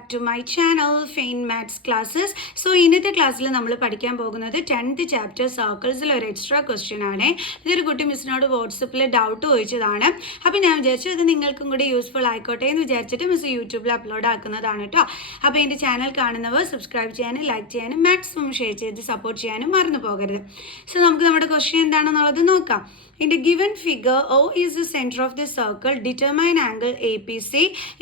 back to my channel Faint Maths Classes. So ഇന്നത്തെ ക്ലാസ്സിൽ നമ്മൾ പഠിക്കാൻ പോകുന്നത് 10th ചാപ്റ്റർ സർക്കിൾസിൽ ഒരു എക്സ്ട്രാ ക്വസ്റ്റ്യൻ ആണ്. ഇതൊരു കുട്ടി മിസ്സിനോട് വാട്സപ്പിൽ ഡൗട്ട് ചോദിച്ചതാണ്. അപ്പോൾ ഞാൻ വിചാരിച്ചു ഇത് നിങ്ങൾക്കും കൂടി യൂസ്ഫുൾ ആയിക്കോട്ടെ എന്ന് വിചാരിച്ചിട്ട് മിസ് യൂട്യൂബിൽ അപ്ലോഡ് ആക്കുന്നതാണ് കേട്ടോ. അപ്പോൾ എൻ്റെ ചാനൽ കാണുന്നവർ സബ്സ്ക്രൈബ് ചെയ്യാനും ലൈക്ക് ചെയ്യാനും മാക്സിമം ഷെയർ ചെയ്ത് സപ്പോർട്ട് ചെയ്യാനും മറന്നു പോകരുത്. സോ നമുക്ക് നമ്മുടെ ക്വസ്റ്റ്യൻ എന്താണെന്നുള്ളത് നോക്കാം. In the given figure, O is the center of the circle. Determine angle APC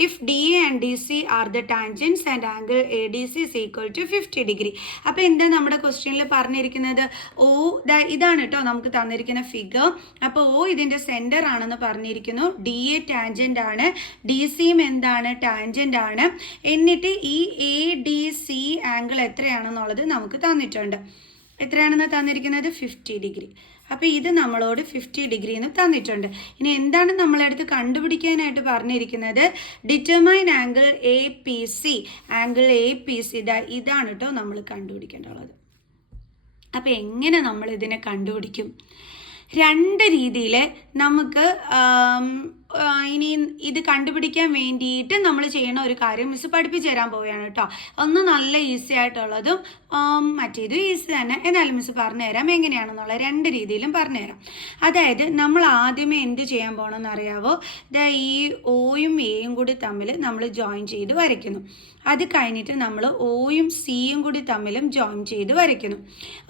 if DA and DC are the tangents and angle ADC is equal to 50 degree. അപ്പോൾ എന്താ നമ്മുടെ ക്വസ്റ്റ്യനിൽ പറഞ്ഞിരിക്കുന്നത്? O ഇതാണ് കേട്ടോ നമുക്ക് തന്നിരിക്കുന്ന ഫിഗർ. അപ്പോൾ O ഇതിൻ്റെ സെൻറ്റർ ആണെന്ന് പറഞ്ഞിരിക്കുന്നു. DA ടാൻജൻ്റ് ആണ്, DCയും എന്താണ്? ടാൻജൻ്റ് ആണ്. എന്നിട്ട് ഈ ADC ആംഗിൾ എത്രയാണെന്നുള്ളത് നമുക്ക് തന്നിട്ടുണ്ട്. എത്രയാണെന്ന് തന്നിരിക്കുന്നത്? 50 ഡിഗ്രി. അപ്പോൾ ഇത് നമ്മളോട് 50 ഡിഗ്രി എന്ന് തന്നിട്ടുണ്ട്. ഇനി എന്താണ് നമ്മളടുത്ത് കണ്ടുപിടിക്കാനായിട്ട് പറഞ്ഞിരിക്കുന്നത്? Determine angle APC. Angle APC ഇതാണ് കേട്ടോ നമ്മൾ കണ്ടുപിടിക്കേണ്ടത്. അപ്പോൾ എങ്ങനെ നമ്മൾ ഇതിനെ കണ്ടുപിടിക്കും? രണ്ട് രീതിയിൽ നമുക്ക് ഇനി ഇത് കണ്ടുപിടിക്കാൻ വേണ്ടിയിട്ട് നമ്മൾ ചെയ്യുന്ന ഒരു കാര്യം മിസ് പഠിപ്പിച്ചു തരാൻ പോവുകയാണ് കേട്ടോ. ഒന്ന് നല്ല ഈസി ആയിട്ടുള്ളതും മറ്റേതും ഈസി തന്നെ, എന്നാലും മിസ് പറഞ്ഞുതരാം എങ്ങനെയാണെന്നുള്ള രണ്ട് രീതിയിലും പറഞ്ഞുതരാം. അതായത് നമ്മൾ ആദ്യമേ എന്ത് ചെയ്യാൻ പോകണമെന്ന് അറിയാവോ? ഈ ഓയും എയും കൂടി തമ്മിൽ നമ്മൾ ജോയിൻ ചെയ്ത് വരയ്ക്കുന്നു. അത് കഴിഞ്ഞിട്ട് നമ്മൾ ഓയും സിയും കൂടി തമ്മിലും ജോയിൻ ചെയ്ത് വരയ്ക്കുന്നു.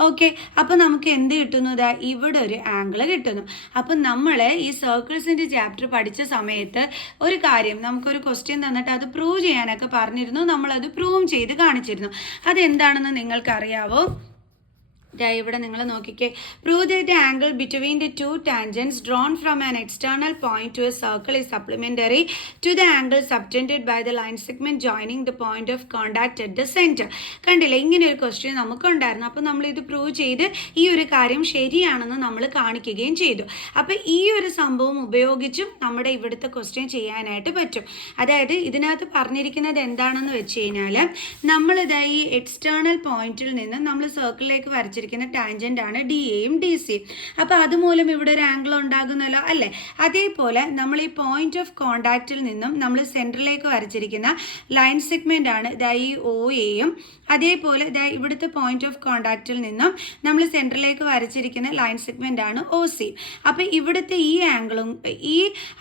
ഓക്കെ, അപ്പോൾ നമുക്ക് എന്ത് കിട്ടുന്നു? ഇവിടെ ഒരു ആംഗിൾ കിട്ടുന്നു. അപ്പം നമ്മൾ ഈ സർക്കിൾസിൻ്റെ ചാപ്റ്റർ പഠിച്ച സമയത്ത് ഒരു കാര്യം, നമുക്കൊരു ക്വസ്റ്റ്യൻ തന്നിട്ട് അത് പ്രൂവ് ചെയ്യാനൊക്കെ പറഞ്ഞിരുന്നു. നമ്മളത് പ്രൂവ് ചെയ്ത് കാണിച്ചിരുന്നു. അതെന്താണെന്ന് നിങ്ങൾക്കറിയാവോ? ഇവിടെ നിങ്ങൾ നോക്കിക്കേ. Prove that angle between the two tangents drawn from an external point to a circle is supplementary to the angle subtended by the line segment joining the point of contact at the centre. കണ്ടില്ലേ, ഇങ്ങനെ ഒരു question നമുക്കുണ്ടായിരുന്നു. അപ്പോൾ നമ്മളിത് prove ചെയ്ത് ഈ ഒരു കാര്യം ശരിയാണെന്ന് നമ്മൾ കാണിക്കുകയും ചെയ്തു. അപ്പോൾ ഈ ഒരു സംഭവം ഉപയോഗിച്ചും നമ്മുടെ ഇവിടുത്തെ ക്വസ്റ്റ്യൻ ചെയ്യാനായിട്ട് പറ്റും. അതായത് ഇതിനകത്ത് പറഞ്ഞിരിക്കുന്നത് എന്താണെന്ന് വെച്ച് കഴിഞ്ഞാൽ, നമ്മളിതായി എക്സ്റ്റേണൽ പോയിന്റിൽ നിന്ന് നമ്മൾ സർക്കിളിലേക്ക് വരച്ചിരിക്കുന്ന ടാൻജൻ്റ് ആണ് DAയും DCയും. അപ്പോൾ അതുമൂലം ഇവിടെ ഒരു ആംഗിൾ ഉണ്ടാകുന്നല്ലോ അല്ലേ? അതേപോലെ നമ്മൾ ഈ പോയിന്റ് ഓഫ് കോണ്ടാക്റ്റിൽ നിന്നും നമ്മൾ സെൻറ്ററിലേക്ക് വരച്ചിരിക്കുന്ന ലൈൻ സെഗ്മെൻ്റ് ആണ് ഈ OAയും. അതേപോലെ ഇവിടുത്തെ പോയിന്റ് ഓഫ് കോണ്ടാക്റ്റിൽ നിന്നും നമ്മൾ സെൻറ്ററിലേക്ക് വരച്ചിരിക്കുന്ന ലൈൻ സെഗ്മെൻ്റ് ആണ് OC. അപ്പം ഇവിടുത്തെ ഈ ആംഗിളും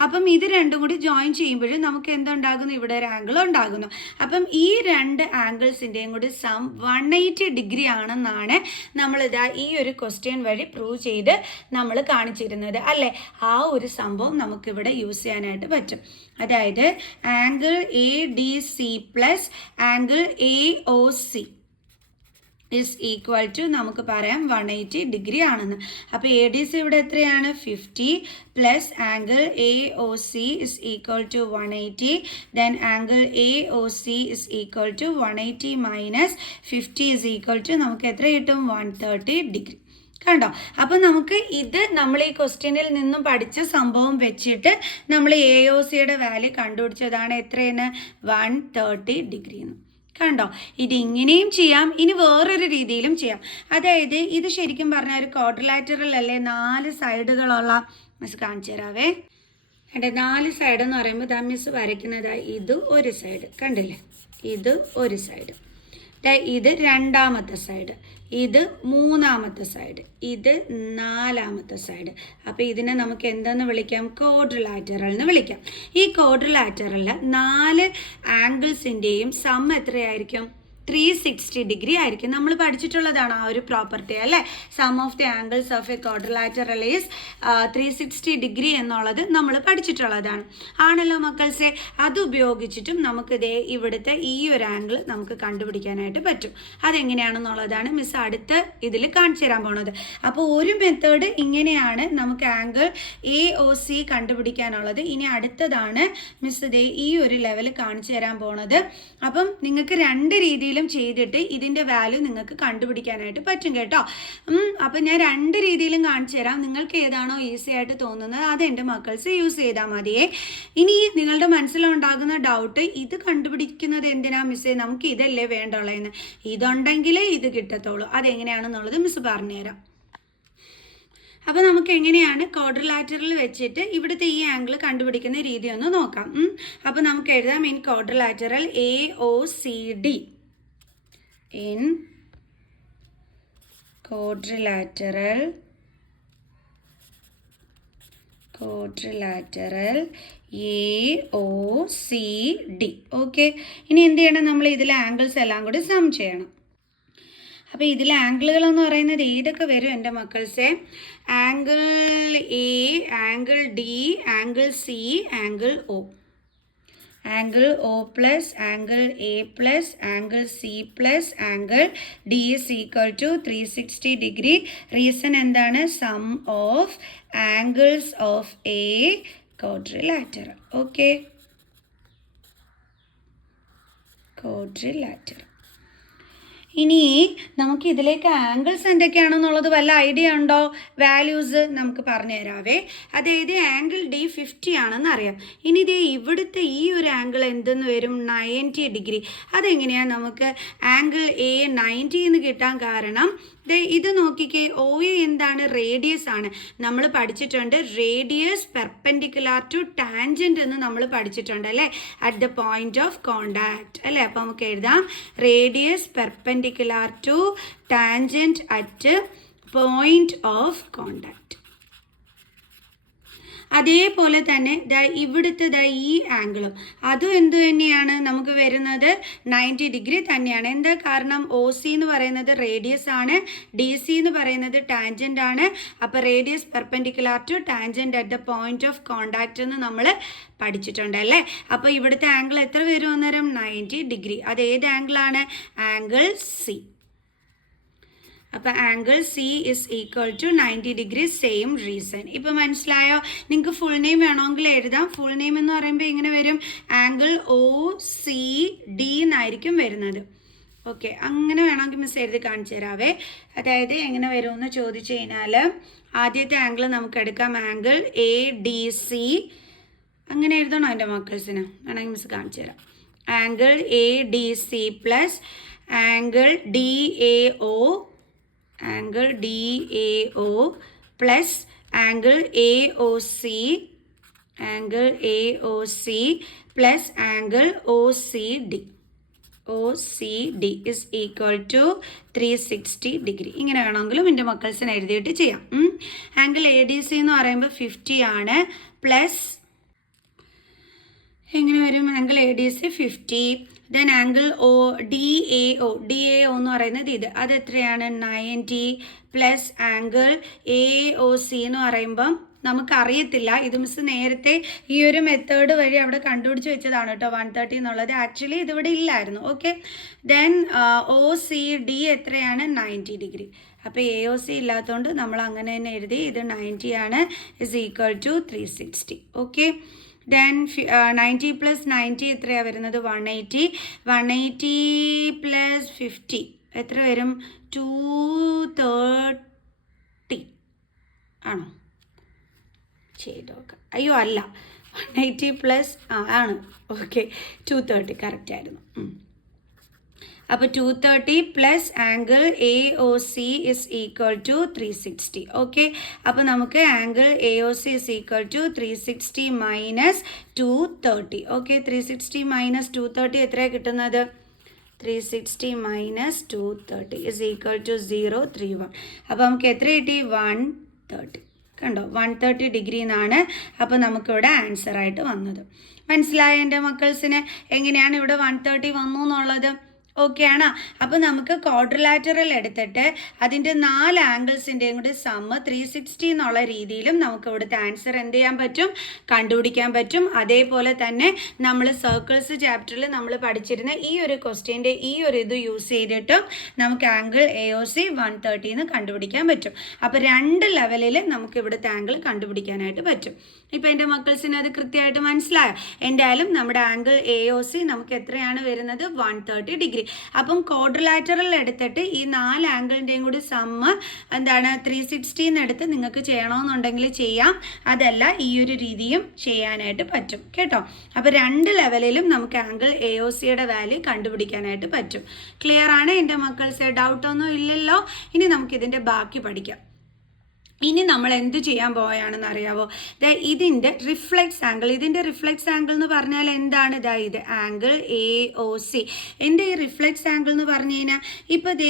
അപ്പം ഇത് രണ്ടും കൂടി ജോയിൻ ചെയ്യുമ്പോഴും നമുക്ക് എന്തുണ്ടാകുന്നു? ഇവിടെ ഒരു ആംഗിൾ ഉണ്ടാകുന്നു. അപ്പം ഈ രണ്ട് ആംഗിൾസിൻ്റെയും കൂടി സം 180 ഡിഗ്രി ആണെന്നാണ് നമ്മളിതാ ഈ ഒരു ക്വസ്റ്റ്യൻ വഴി പ്രൂവ് ചെയ്ത് നമ്മൾ കാണിച്ചിരുന്നത് അല്ലേ? ആ ഒരു സംഭവം നമുക്കിവിടെ യൂസ് ചെയ്യാനായിട്ട് പറ്റും. അതായത് angle ADC plus angle AOC is equal to നമുക്ക് പറയാം 180 ഡിഗ്രി ആണെന്ന്. അപ്പോൾ ADC ഇവിടെ എത്രയാണ്? 50 plus angle AOC is equal to 180. Then angle AOC is equal to 180 minus 50 is equal to നമുക്ക് എത്ര കിട്ടും? 130 ഡിഗ്രി. കണ്ടോ? അപ്പോൾ നമുക്ക് ഇത് നമ്മൾ ഈ ക്വസ്റ്റ്യനിൽ നിന്നും പഠിച്ച സംഭവം വെച്ചിട്ട് നമ്മൾ AOCയുടെ വാല്യൂ കണ്ടുപിടിച്ചതാണ്. എത്രയെന്ന്? 130 ഡിഗ്രി എന്ന്. കണ്ടോ? ഇതിങ്ങനെയും ചെയ്യാം, ഇനി വേറൊരു രീതിയിലും ചെയ്യാം. അതായത് ഇത് ശരിക്കും പറഞ്ഞാൽ ഒരു ക്വാഡ്രിലാറ്ററൽ അല്ലേ? 4 സൈഡുകളുള്ള. മിസ് കാണിച്ചു തരാവേ. എൻ്റെ 4 സൈഡ് എന്ന് പറയുമ്പോൾ മിസ് വരയ്ക്കുന്നത് ഇത് ഒരു സൈഡ്, കണ്ടില്ലേ? ഇത് ഒരു സൈഡ്, ഇത് രണ്ടാമത്തെ സൈഡ്, ഇത് മൂന്നാമത്തെ സൈഡ്, ഇത് നാലാമത്തെ സൈഡ്. അപ്പോൾ ഇതിനെ നമുക്ക് എന്തെന്ന് വിളിക്കാം? ക്വാഡ്രിലാറ്ററൽ എന്ന് വിളിക്കാം. ഈ ക്വാഡ്രിലാറ്ററലിൽ 4 ആംഗിൾസിൻ്റെയും സം എത്രയായിരിക്കും? 360 ഡിഗ്രി ആയിരിക്കും. നമ്മൾ പഠിച്ചിട്ടുള്ളതാണ് ആ ഒരു പ്രോപ്പർട്ടി അല്ലേ? Sum of the angles of a quadrilateral is 360 degree എന്നുള്ളത് നമ്മൾ പഠിച്ചിട്ടുള്ളതാണ് ആണല്ലോ മക്കൾസെ. അത് ഉപയോഗിച്ചിട്ടും നമുക്ക് ഇവിടുത്തെ ഈ ഒരു ആംഗിൾ നമുക്ക് കണ്ടുപിടിക്കാനായിട്ട് പറ്റും. അതെങ്ങനെയാണെന്നുള്ളതാണ് മിസ് അടുത്ത് ഇതിൽ കാണിച്ചു തരാൻ പോണത്. അപ്പോൾ ഒരു മെത്തേഡ് ഇങ്ങനെയാണ് നമുക്ക് ആംഗിൾ AOC കണ്ടുപിടിക്കാനുള്ളത്. ഇനി അടുത്തതാണ് മിസ് ഈ ഒരു ലെവൽ കാണിച്ചു തരാൻ പോണത്. അപ്പം നിങ്ങൾക്ക് രണ്ട് രീതിയിൽ ചെയ്തിട്ട് ഇതിൻ്റെ വാല്യൂ നിങ്ങൾക്ക് കണ്ടുപിടിക്കാനായിട്ട് പറ്റും കേട്ടോ. അപ്പം ഞാൻ രണ്ട് രീതിയിലും കാണിച്ചു തരാം. നിങ്ങൾക്ക് ഏതാണോ ഈസി ആയിട്ട് തോന്നുന്നത് അത് എൻ്റെ മക്കൾസ് യൂസ് ചെയ്താൽ മതിയേ. ഇനി നിങ്ങളുടെ മനസ്സിലുണ്ടാകുന്ന ഡൗട്ട്, ഇത് കണ്ടുപിടിക്കുന്നത് എന്തിനാ മിസ്സേ? നമുക്ക് ഇതല്ലേ വേണ്ടുള്ളതെന്ന്. ഇതുണ്ടെങ്കിലേ ഇത് കിട്ടത്തുള്ളൂ. അതെങ്ങനെയാണെന്നുള്ളത് മിസ് പറഞ്ഞുതരാം. അപ്പോൾ നമുക്ക് എങ്ങനെയാണ് ക്വാഡ്രിലാറ്ററൽ വെച്ചിട്ട് ഇവിടുത്തെ ഈ ആംഗിൾ കണ്ടുപിടിക്കുന്ന രീതി ഒന്ന് നോക്കാം. അപ്പോൾ നമുക്ക് എഴുതാം in quadrilateral AOCD. In quadrilateral AOCD. Okay, ഇനി എന്ത് ചെയ്യണം? നമ്മൾ ഇതിലെ ആംഗിൾസ് എല്ലാം കൂടി സം ചെയ്യണം. അപ്പോൾ ഇതിലെ ആംഗിളുകളെന്ന് പറയുന്നത് ഏതൊക്കെ വരും എൻ്റെ മക്കൾസെ? Angle A, angle D, angle C, angle O. Angle O plus angle A plus angle C plus angle D is equal to 360 degree. Reason എന്താണ്? Sum of angles of A quadrilateral. Okay, quadrilateral. ഇനി നമുക്ക് ഇതിലേക്ക് angles എന്തൊക്കെയാണെന്നുള്ളത് വല്ല idea ഉണ്ടോ? Values നമുക്ക് പറഞ്ഞു തരാവേ. അതായത് ആംഗിൾ D 50 ആണെന്ന് അറിയാം. ഇനി ഇതേ ഇവിടുത്തെ ഈ ഒരു ആംഗിൾ എന്തെന്ന് വരും? 90 ഡിഗ്രി. അതെങ്ങനെയാണ് നമുക്ക് ആംഗിൾ A 90 എന്ന് കിട്ടാൻ കാരണം? ഇത് നോക്കിക്കേ, OA എന്താണ്? റേഡിയസ് ആണ്. നമ്മൾ പഠിച്ചിട്ടുണ്ട് റേഡിയസ് പെർപെൻഡിക്കുലാർ ടു ടാൻജൻറ്റ് എന്ന് നമ്മൾ പഠിച്ചിട്ടുണ്ട് അല്ലേ, at the point of contact അല്ലേ. അപ്പോൾ നമുക്ക് എഴുതാം radius perpendicular to tangent at point of contact. അതേപോലെ തന്നെ ഇവിടുത്തെ ഈ ആംഗിളും അതും എന്ത് തന്നെയാണ് നമുക്ക് വരുന്നത്? 90 ഡിഗ്രി തന്നെയാണ്. എന്താ കാരണം? OC എന്ന് പറയുന്നത് റേഡിയസ് ആണ്, DC എന്ന് പറയുന്നത് ടാൻജൻ്റ് ആണ്. അപ്പോൾ radius perpendicular to tangent at the point of contact എന്ന് നമ്മൾ പഠിച്ചിട്ടുണ്ട് അല്ലേ. അപ്പോൾ ഇവിടുത്തെ ആംഗിൾ എത്ര വരും അന്നേരം? 90 ഡിഗ്രി. അത് ഏത് ആംഗിളാണ്? Angle C. അപ്പോൾ angle C is equal to 90 degree. Same reason. ഇപ്പോൾ മനസ്സിലായോ? നിങ്ങൾക്ക് ഫുൾ നെയിം വേണമെങ്കിൽ എഴുതാം. ഫുൾ നെയിം എന്ന് പറയുമ്പോൾ ഇങ്ങനെ വരും, ആംഗിൾ OCD എന്നായിരിക്കും വരുന്നത്. ഓക്കെ, അങ്ങനെ വേണമെങ്കിൽ മിസ് എഴുതി കാണിച്ചു തരാവേ. അതായത് എങ്ങനെ വരുമെന്ന് ചോദിച്ചു കഴിഞ്ഞാൽ ആദ്യത്തെ ആംഗിൾ നമുക്ക് എടുക്കാം ആംഗിൾ ADC. അങ്ങനെ എഴുതണോ എൻ്റെ മക്കൾസിന്? വേണമെങ്കിൽ മിസ് കാണിച്ചു തരാം. Angle ADC plus angle DAO, angle DAO plus angle AOC, angle AOC plus angle OCD. OCD is equal to 360 degree. ഇങ്ങനെ വേണമെങ്കിലും എൻ്റെ മക്കൾസിന് എഴുതിയിട്ട് ചെയ്യാം. ആംഗിൾ ADC എന്ന് പറയുമ്പോൾ 50 ആണ്. പ്ലസ് എങ്ങനെ വരും? Angle ADC 50. Then angle DAO എന്ന് പറയുന്നത് ഇത്, അത് എത്രയാണ്? 90 പ്ലസ് ആംഗിൾ AOC എന്ന് പറയുമ്പം നമുക്കറിയത്തില്ല. ഇത് മിസ് നേരത്തെ ഈ ഒരു മെത്തേഡ് വഴി അവിടെ കണ്ടുപിടിച്ച് വെച്ചതാണ് കേട്ടോ 130 എന്നുള്ളത്. ആക്ച്വലി ഇതിവിടെ ഇല്ലായിരുന്നു. ഓക്കെ, ദെൻ OCD എത്രയാണ്? 90 ഡിഗ്രി. അപ്പോൾ AOC ഇല്ലാത്തതുകൊണ്ട് നമ്മൾ അങ്ങനെ തന്നെ എഴുതി. ഇത് 90 ആണ്, is equal to 360. Okay, then 90 plus 90 എത്രയാണ് വരുന്നത്? 180. 180 പ്ലസ് 50 എത്ര വരും? 230 ആണോ? ചെയ്ത് നോക്കാം. അയ്യോ അല്ല, 180 പ്ലസ് ആണ്. ഓക്കെ, 230 കറക്റ്റ് ആയിരുന്നു. അപ്പോൾ 230 plus angle AOC is equal to 360. Okay, അപ്പോൾ നമുക്ക് angle AOC is equal to 360 minus 230. Okay, 360 minus 230 എത്രയാണ് കിട്ടുന്നത്? 360 മൈനസ് 230 ഇസ് ഈക്വൽ ടു 031. അപ്പോൾ നമുക്ക് എത്ര കിട്ടി? 130. കണ്ടോ, 130 ഡിഗ്രി എന്നാണ് അപ്പോൾ നമുക്കിവിടെ ആൻസറായിട്ട് വന്നത്. മനസ്സിലായ എൻ്റെ മക്കൾസിന് എങ്ങനെയാണ് ഇവിടെ 130 വന്നു എന്നുള്ളത്? ഓക്കെ ആണോ? അപ്പോൾ നമുക്ക് ക്വാഡ്രിലാറ്ററൽ എടുത്തിട്ട് അതിൻ്റെ 4 ആംഗിൾസിൻ്റെയും കൂടി സമ്മ് 360 എന്നുള്ള രീതിയിലും നമുക്ക് ഇവിടുത്തെ ആൻസർ എന്ത് ചെയ്യാൻ പറ്റും? കണ്ടുപിടിക്കാൻ പറ്റും. അതേപോലെ തന്നെ നമ്മൾ സർക്കിൾസ് ചാപ്റ്ററിൽ നമ്മൾ പഠിച്ചിരുന്ന ഈ ഒരു ക്വസ്റ്റ്യൻ്റെ ഈ ഒരു ഇത് യൂസ് ചെയ്തിട്ടും നമുക്ക് ആംഗിൾ AOC 130 എന്ന് കണ്ടുപിടിക്കാൻ പറ്റും. അപ്പോൾ 2 ലെവലിൽ നമുക്ക് ഇവിടുത്തെ ആംഗിൾ കണ്ടുപിടിക്കാനായിട്ട് പറ്റും. ഇപ്പോൾ എൻ്റെ മക്കൾസിന് അത് കൃത്യമായിട്ട് മനസ്സിലായോ? എന്തായാലും നമ്മുടെ ആംഗിൾ AOC നമുക്ക് എത്രയാണ് വരുന്നത്? 130 ഡിഗ്രി. അപ്പം ക്വാഡ്രിലാറ്ററൽ എടുത്തിട്ട് ഈ 4 ആംഗിളിൻ്റെയും കൂടി സമ്മ് എന്താണ് 360 എടുത്ത് നിങ്ങൾക്ക് ചെയ്യണമെന്നുണ്ടെങ്കിൽ ചെയ്യാം. അതല്ല ഈ ഒരു രീതിയും ചെയ്യാനായിട്ട് പറ്റും കേട്ടോ. അപ്പോൾ 2 ലെവലിലും നമുക്ക് ആംഗിൾ AOCയുടെ വാല്യൂ കണ്ടുപിടിക്കാനായിട്ട് പറ്റും. ക്ലിയർ ആണ് എൻ്റെ മക്കൾസ്? ഡൗട്ടൊന്നും ഇല്ലല്ലോ. ഇനി നമുക്കിതിൻ്റെ ബാക്കി പഠിക്കാം. ഇനി നമ്മൾ എന്ത് ചെയ്യാൻ പോവുകയാണെന്ന് അറിയാവോ? ഇതിൻ്റെ റിഫ്ലെക്സ് ആംഗിൾ എന്ന് പറഞ്ഞാൽ എന്താണ്? ഇത് ആംഗിൾ എ ഒ സി. എൻ്റെ ഈ റിഫ്ലെക്സ് ആംഗിൾ എന്ന് പറഞ്ഞു കഴിഞ്ഞാൽ ഇപ്പോൾ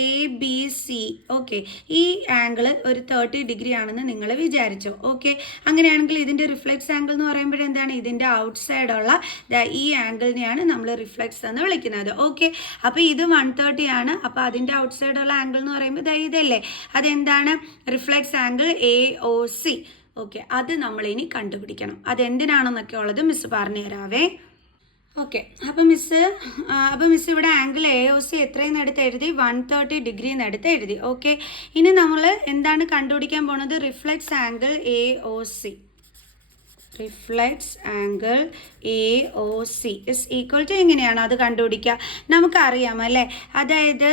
എ ബി സി. ഓക്കെ, ഈ ആംഗിൾ ഒരു 30 ഡിഗ്രി ആണെന്ന് നിങ്ങൾ വിചാരിച്ചോ. ഓക്കെ, അങ്ങനെയാണെങ്കിൽ ഇതിൻ്റെ റിഫ്ലെക്സ് ആംഗിൾ എന്ന് പറയുമ്പോഴെന്താണ്? ഇതിൻ്റെ ഔട്ട് സൈഡുള്ള ഈ ആംഗിളിനെയാണ് നമ്മൾ റിഫ്ലെക്സ് എന്ന് വിളിക്കുന്നത്. ഓക്കെ, അപ്പോൾ ഇത് 130 ആണ്. അപ്പോൾ അതിൻ്റെ ഔട്ട് സൈഡുള്ള ആംഗിൾ എന്ന് പറയുമ്പോൾ ഇതല്ലേ, അതെന്താണ്? Reflex angle A O C. Okay, അത് നമ്മൾ ഇനി കണ്ടുപിടിക്കണം. അതെന്തിനാണെന്നൊക്കെ ഉള്ളത് മിസ് പറഞ്ഞു തരാവേ. ഓക്കെ, അപ്പം മിസ് ഇവിടെ ആംഗിൾ എ ഒ സി എത്രയെന്ന് എടുത്ത് എഴുതി? 130 ഡിഗ്രി എന്ന് എടുത്ത് എഴുതി. ഓക്കെ, ഇനി നമ്മൾ എന്താണ് കണ്ടുപിടിക്കാൻ പോണത്? Reflex angle A O C. Reflex angle A O C is equal to എങ്ങനെയാണ് അത് കണ്ടുപിടിക്കുക? നമുക്കറിയാം അല്ലേ, അതായത്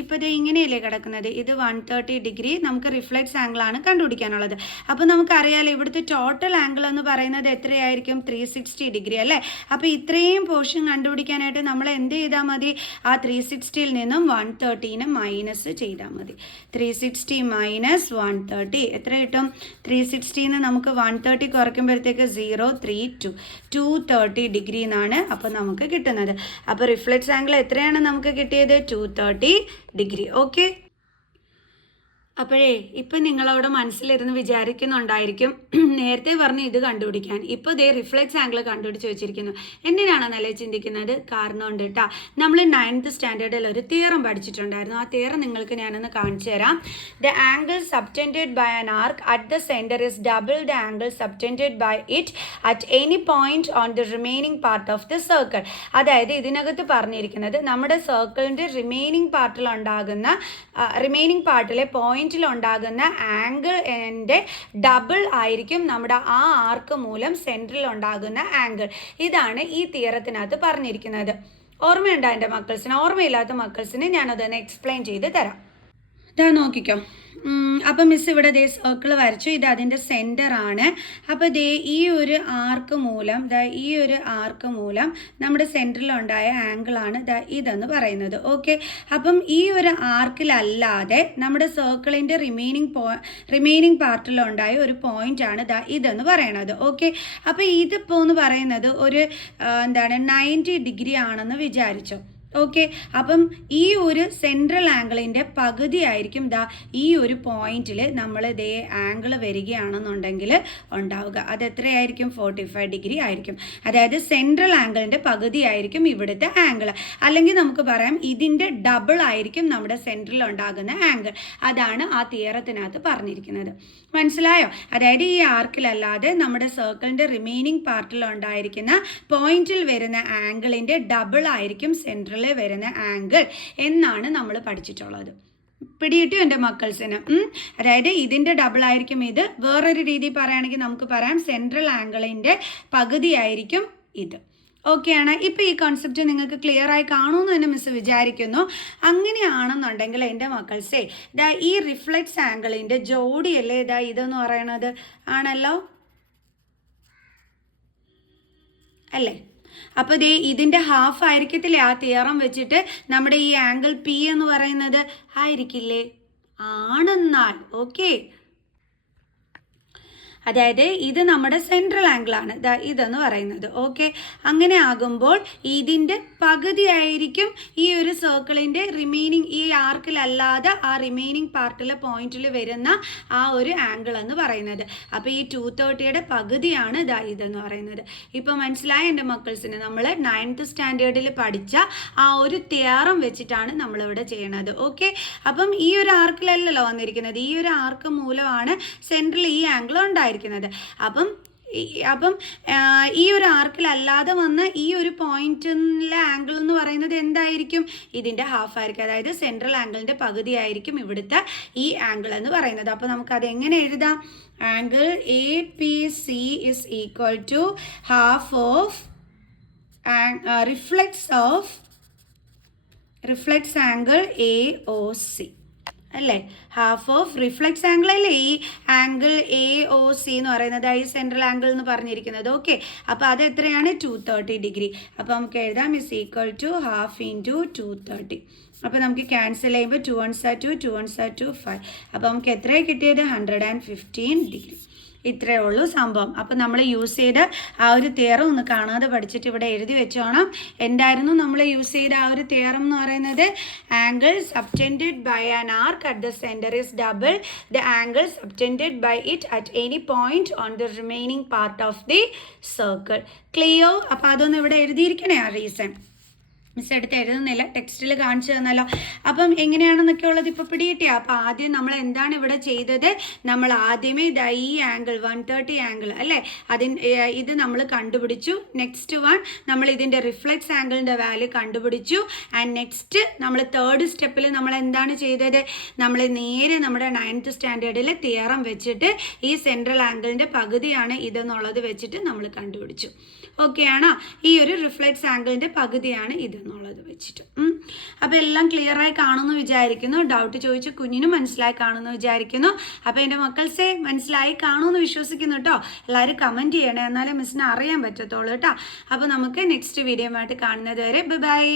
ഇപ്പോൾ ഇത് ഇങ്ങനെയല്ലേ കിടക്കുന്നത്, ഇത് 130 ഡിഗ്രി നമുക്ക് റിഫ്ലെക്സ് ആംഗിളാണ് കണ്ടുപിടിക്കാനുള്ളത്. അപ്പോൾ നമുക്കറിയാമല്ലോ ഇവിടുത്തെ ടോട്ടൽ ആംഗിൾ എന്ന് പറയുന്നത് എത്രയായിരിക്കും? 360 ഡിഗ്രി അല്ലേ. അപ്പോൾ ഇത്രയും പോർഷൻ കണ്ടുപിടിക്കാനായിട്ട് നമ്മൾ എന്ത് ചെയ്താൽ മതി? ആ 360യിൽ നിന്നും 130നെ മൈനസ് ചെയ്താൽ മതി. 360 മൈനസ് 130 എത്ര കിട്ടും? 360ന്ന് നമുക്ക് 130 കുറയ്ക്കുമ്പോൾ 032 230 ഡിഗ്രി എന്നാണ് അപ്പോൾ നമുക്ക് കിട്ടുന്നത്. അപ്പോൾ റിഫ്ലെക്സ് ആംഗിൾ എത്രയാണ് നമുക്ക് കിട്ടിയത്? 230 ഡിഗ്രി. ഓക്കെ, അപ്പോഴേ ഇപ്പം നിങ്ങളവിടെ മനസ്സിലിരുന്ന് വിചാരിക്കുന്നുണ്ടായിരിക്കും നേരത്തെ പറഞ്ഞ് ഇത് കണ്ടുപിടിക്കാൻ, ഇപ്പോൾ ദേ റിഫ്ലെക്സ് ആംഗിൾ കണ്ടുപിടിച്ച് വെച്ചിരിക്കുന്നു. എന്തിനാണെന്നല്ലേ ചിന്തിക്കുന്നത്? കാരണം ഉണ്ട് കേട്ടോ. നമ്മൾ 9th സ്റ്റാൻഡേർഡിൽ ഒരു തിയറം പഠിച്ചിട്ടുണ്ടായിരുന്നു. ആ തിയറം നിങ്ങൾക്ക് ഞാനൊന്ന് കാണിച്ചു തരാം. The angle subtended by an arc at the centre is double the angle subtended by it at any point on the remaining part of the circle. അതായത് ഇതിനകത്ത് പറഞ്ഞിരിക്കുന്നത് നമ്മുടെ സർക്കിളിൻ്റെ റിമൈനിങ് പാർട്ടിലെ പോയിന്റിലുണ്ടാകുന്ന ആംഗിളിൻ്റെ ഡബിൾ ആയിരിക്കും നമ്മുടെ ആ ആർക്ക് മൂലം സെൻറ്ററിൽ ഉണ്ടാകുന്ന ആംഗിൾ. ഇതാണ് ഈ തിയറത്തിനകത്ത് പറഞ്ഞിരിക്കുന്നത്. ഓർമ്മയുണ്ടോ എൻ്റെ മക്കൾസിന്? ഓർമ്മയില്ലാത്ത മക്കൾസിന് ഞാനതൊന്ന് എക്സ്പ്ലെയിൻ ചെയ്ത് തരാം. ഇതാ നോക്കിക്കോ. അപ്പം മിസ് ഇവിടെ ദേ സർക്കിൾ വരച്ചു. ഇത് അതിൻ്റെ സെൻറ്ററാണ്. അപ്പോൾ ദേ ഈ ഒരു ആർക്ക് മൂലം നമ്മുടെ സെൻറ്ററിലുണ്ടായ ആംഗിളാണ് ഇതെന്ന് പറയുന്നത്. ഓക്കെ, അപ്പം ഈ ഒരു ആർക്കിലല്ലാതെ നമ്മുടെ സർക്കിളിൻ്റെ റിമൈനിങ് പാർട്ടിലുണ്ടായ ഒരു പോയിൻ്റാണ് ഇതെന്ന് പറയണത്. ഓക്കെ, അപ്പോൾ ഇതിപ്പോൾ എന്ന് പറയുന്നത് ഒരു 90 ഡിഗ്രി ആണെന്ന് വിചാരിച്ചോ. ഓക്കെ, അപ്പം ഈ ഒരു സെൻട്രൽ ആംഗിളിൻ്റെ പകുതി ആയിരിക്കും ഈ ഒരു പോയിന്റിൽ നമ്മൾ ഇതേ ആംഗിൾ വരികയാണെന്നുണ്ടെങ്കിൽ ഉണ്ടാവുക. അത് എത്രയായിരിക്കും? 45 ഡിഗ്രി ആയിരിക്കും. അതായത് സെൻട്രൽ ആംഗിളിൻ്റെ പകുതി ആയിരിക്കും ഇവിടുത്തെ ആംഗിൾ. അല്ലെങ്കിൽ നമുക്ക് പറയാം ഇതിൻ്റെ ഡബിൾ ആയിരിക്കും നമ്മുടെ സെൻട്രൽ ഉണ്ടാകുന്ന ആംഗിൾ. അതാണ് ആ തിയറത്തിനകത്ത് പറഞ്ഞിരിക്കുന്നത്. മനസ്സിലായോ? അതായത് ഈ ആർക്കിലല്ലാതെ നമ്മുടെ സർക്കിളിൻ്റെ റിമൈനിങ് പാർട്ടിൽ ഉണ്ടായിരിക്കുന്ന പോയിന്റിൽ വരുന്ന ആംഗിളിൻ്റെ ഡബിൾ ആയിരിക്കും സെൻട്രൽ വരുന്ന ആംഗിൾ എന്നാണ് നമ്മൾ പഠിച്ചിട്ടുള്ളത്. പിടിയിട്ടു എൻ്റെ മക്കൾസിന്? അതായത് ഇതിൻ്റെ ഡബിൾ ആയിരിക്കും ഇത്. വേറൊരു രീതി പറയുകയാണെങ്കിൽ നമുക്ക് പറയാം സെൻട്രൽ ആംഗിളിൻ്റെ പകുതി ആയിരിക്കും ഇത്. ഓക്കെയാണ്. ഇപ്പോൾ ഈ കോൺസെപ്റ്റ് നിങ്ങൾക്ക് ക്ലിയർ ആയി കാണുമെന്ന് തന്നെ മിസ് വിചാരിക്കുന്നു. അങ്ങനെയാണെന്നുണ്ടെങ്കിൽ എൻ്റെ മക്കൾസേ ഈ റിഫ്ലെക്സ് ആംഗിളിൻ്റെ ജോഡിയല്ലേ ഇതെന്ന് പറയണത്? ആണല്ലോ അല്ലേ? അപ്പോൾ ദേ ഇതിൻ്റെ ഹാഫ് ആയിരിക്കത്തില്ലേ ആ തിയറം വെച്ചിട്ട് നമ്മുടെ ഈ ആംഗിൾ പി എന്ന് പറയുന്നത്? ആയിരിക്കില്ലേ? ആണെന്നാൽ ഓക്കെ, അതായത് ഇത് നമ്മുടെ സെൻട്രൽ ആംഗിളാണ് ഇതെന്ന് പറയുന്നത്. ഓക്കെ, അങ്ങനെ ആകുമ്പോൾ ഇതിൻ്റെ പകുതി ആയിരിക്കും ഈ ഒരു സർക്കിളിൻ്റെ റിമൈനിങ് ഈ ആർക്കിലല്ലാതെ ആ റിമൈനിങ് പാർട്ടിലെ പോയിന്റിൽ വരുന്ന ആ ഒരു ആംഗിൾ എന്ന് പറയുന്നത്. അപ്പോൾ ഈ 230യുടെ പകുതിയാണ് ഇതെന്ന് പറയുന്നത്. ഇപ്പോൾ മനസ്സിലായ എൻ്റെ മക്കൾസിന്? നമ്മൾ 9th സ്റ്റാൻഡേർഡിൽ പഠിച്ച ആ ഒരു തിയറം വെച്ചിട്ടാണ് നമ്മളിവിടെ ചെയ്യണത്. ഓക്കെ, അപ്പം ഈ ഒരു ആർക്കിലല്ലല്ലോ വന്നിരിക്കുന്നത്, ഈ ഒരു ആർക്ക് മൂലമാണ് സെൻട്രൽ ഈ ആംഗിൾ ഉണ്ടായിരിക്കുന്നത്. അപ്പം ഈ ഒരു ആർക്കിലല്ലാതെ വന്ന ഈ ഒരു പോയിന്റിലെ ആംഗിൾ എന്ന് പറയുന്നത് എന്തായിരിക്കും? ഇതിൻ്റെ ഹാഫ് ആയിരിക്കും. അതായത് സെൻട്രൽ ആംഗിളിൻ്റെ പകുതി ആയിരിക്കും ഇവിടുത്തെ ഈ ആംഗിൾ എന്ന് പറയുന്നത്. അപ്പോൾ നമുക്കത് എങ്ങനെ എഴുതാം? Angle A P C is equal to half of reflex angle A O C. അല്ലേ? ഹാഫ് ഓഫ് റിഫ്ലെക്സ് ആംഗിൾ അല്ലേ ഈ ആംഗിൾ എ ഒ സി എന്ന് പറയുന്നത്, ഈ സെൻട്രൽ ആംഗിൾ എന്ന് പറഞ്ഞിരിക്കുന്നത്. ഓക്കെ, അപ്പോൾ അത് എത്രയാണ്? 230 ഡിഗ്രി. അപ്പോൾ നമുക്ക് എഴുതാം is equal to half into 230. അപ്പോൾ നമുക്ക് ക്യാൻസൽ ചെയ്യുമ്പോൾ 2 1s are 2, 2 1s are 2, 5. അപ്പോൾ നമുക്ക് എത്രയാണ് കിട്ടിയത്? 115 ഡിഗ്രി. ഇത്രയേ ഉള്ളൂ സംഭവം. അപ്പോൾ നമ്മൾ യൂസ് ചെയ്ത ആ ഒരു തിയറം ഒന്ന് കാണാതെ പഠിച്ചിട്ട് ഇവിടെ എഴുതി വെച്ചോണം. എന്തായിരുന്നു നമ്മൾ യൂസ് ചെയ്ത ആ ഒരു തിയറം എന്ന് പറയുന്നത്? Angle subtended by an arc at the centre is double the angle subtended by it at any point on the remaining part of the circle. Clear? അപ്പോൾ അതൊന്ന് ഇവിടെ എഴുതിയിരിക്കണേ ആ റീസൺ. മിസ് എടുത്ത് എഴുതുന്നില്ല, ടെക്സ്റ്റിൽ കാണിച്ചു തന്നല്ലോ. അപ്പം എങ്ങനെയാണെന്നൊക്കെ ഉള്ളത് ഇപ്പോൾ പിടികിട്ടിയാ? അപ്പോൾ ആദ്യം നമ്മൾ എന്താണ് ഇവിടെ ചെയ്തത്? നമ്മൾ ആദ്യമേ ഈ ആംഗിൾ 130 ആംഗിൾ അല്ലേ, ഇത് നമ്മൾ കണ്ടുപിടിച്ചു. നെക്സ്റ്റ് വൺ നമ്മൾ ഇതിൻ്റെ റിഫ്ലെക്സ് ആംഗിളിൻ്റെ വാല്യൂ കണ്ടുപിടിച്ചു. ആൻഡ് നെക്സ്റ്റ് നമ്മൾ തേർഡ് സ്റ്റെപ്പിൽ നമ്മൾ എന്താണ് ചെയ്തത്? നമ്മൾ നേരെ നമ്മുടെ 9th സ്റ്റാൻഡേർഡിൽ തിയറം വെച്ചിട്ട് ഈ സെൻട്രൽ ആംഗിളിൻ്റെ പകുതിയാണ് ഇതെന്നുള്ളത് വെച്ചിട്ട് നമ്മൾ കണ്ടുപിടിച്ചു. ഓക്കെ ആണോ? ഈ ഒരു റിഫ്ലെക്സ് ആംഗിളിൻ്റെ പകുതിയാണ് ഇതെന്നുള്ളത് വെച്ചിട്ട്. അപ്പോൾ എല്ലാം ക്ലിയറായി കാണുമെന്ന് വിചാരിക്കുന്നു. ഡൗട്ട് ചോദിച്ച് കുഞ്ഞിനും മനസ്സിലായി കാണുമെന്ന് വിചാരിക്കുന്നു. അപ്പോൾ എൻ്റെ മക്കൾസെ മനസ്സിലായി കാണുമെന്ന് വിശ്വസിക്കുന്നു കേട്ടോ. എല്ലാവരും കമൻറ്റ് ചെയ്യണേ, എന്നാലേ മിസ്സിനെ അറിയാൻ പറ്റത്തുള്ളൂ കേട്ടോ. അപ്പോൾ നമുക്ക് നെക്സ്റ്റ് വീഡിയോ ആയിട്ട് കാണുന്നത് വരെ ബൈ.